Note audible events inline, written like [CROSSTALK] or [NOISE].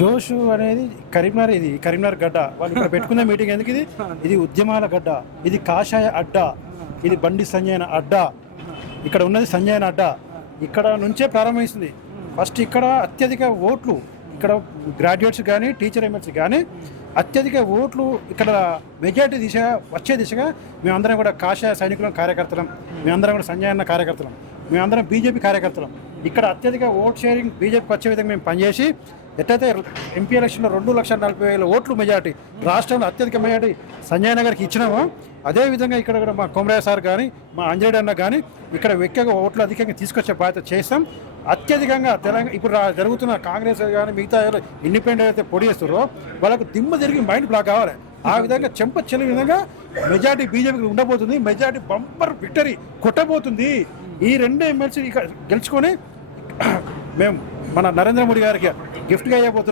జోషు అనేది కరీంనగర్ ఇది కరీంనగర్ గడ్డ వాళ్ళు ఇక్కడ పెట్టుకున్న మీటింగ్ ఎందుకు ఇది ఇది ఉద్యమాల గడ్డ ఇది కాషాయ అడ్డ ఇది బండి సంజయన అడ్డ ఇక్కడ ఉన్నది సంజయన అడ్డ ఇక్కడ నుంచే ప్రారంభిస్తుంది ఫస్ట్ ఇక్కడ అత్యధిక ఓట్లు ఇక్కడ గ్రాడ్యుయేట్స్ కానీ టీచర్ ఎంఎల్స్ కానీ అత్యధిక ఓట్లు ఇక్కడ మెజార్టీ దిశగా వచ్చే దిశగా మేమందరం కూడా కాషాయ సైనికులం కార్యకర్తలం మేమందరం కూడా సంజయన కార్యకర్తలం మేమందరం బీజేపీ కార్యకర్తలం ఇక్కడ అత్యధిక ఓట్ షేరింగ్ బీజేపీకి వచ్చే విధంగా మేము పనిచేసి ఎట్టయితే ఎంపీ ఎలక్షన్లో రెండు లక్షల నలభై వేల ఓట్లు మెజార్టీ రాష్ట్రంలో అత్యధిక మెజార్టీ సంజయ్ నగర్కి ఇచ్చినామో అదేవిధంగా ఇక్కడ కూడా మా కొమరయ్య సార్ కానీ మా అంజయ్ అన్న కానీ ఇక్కడ ఎక్కువగా ఓట్లు అధికంగా తీసుకొచ్చే బాధ్యత చేస్తాం అత్యధికంగా తెలంగాణ ఇప్పుడు జరుగుతున్న కాంగ్రెస్ కానీ మిగతా ఇండిపెండెంట్ అయితే పొడి చేస్తారో వాళ్ళకు దిమ్మ తిరిగి మైండ్ బ్లాక్ కావాలి ఆ విధంగా చెంప చెల్లి విధంగా మెజార్టీ బీజేపీకి ఉండబోతుంది మెజార్టీ బంపర్ విక్టరీ కొట్టబోతుంది ఈ రెండు ఎమ్మెల్సీ గెలుచుకొని [CLEARS THROAT] మేము మన నరేంద్ర మోడీ గారికి గిఫ్ట్గా ఇవ్వబోతున్నాం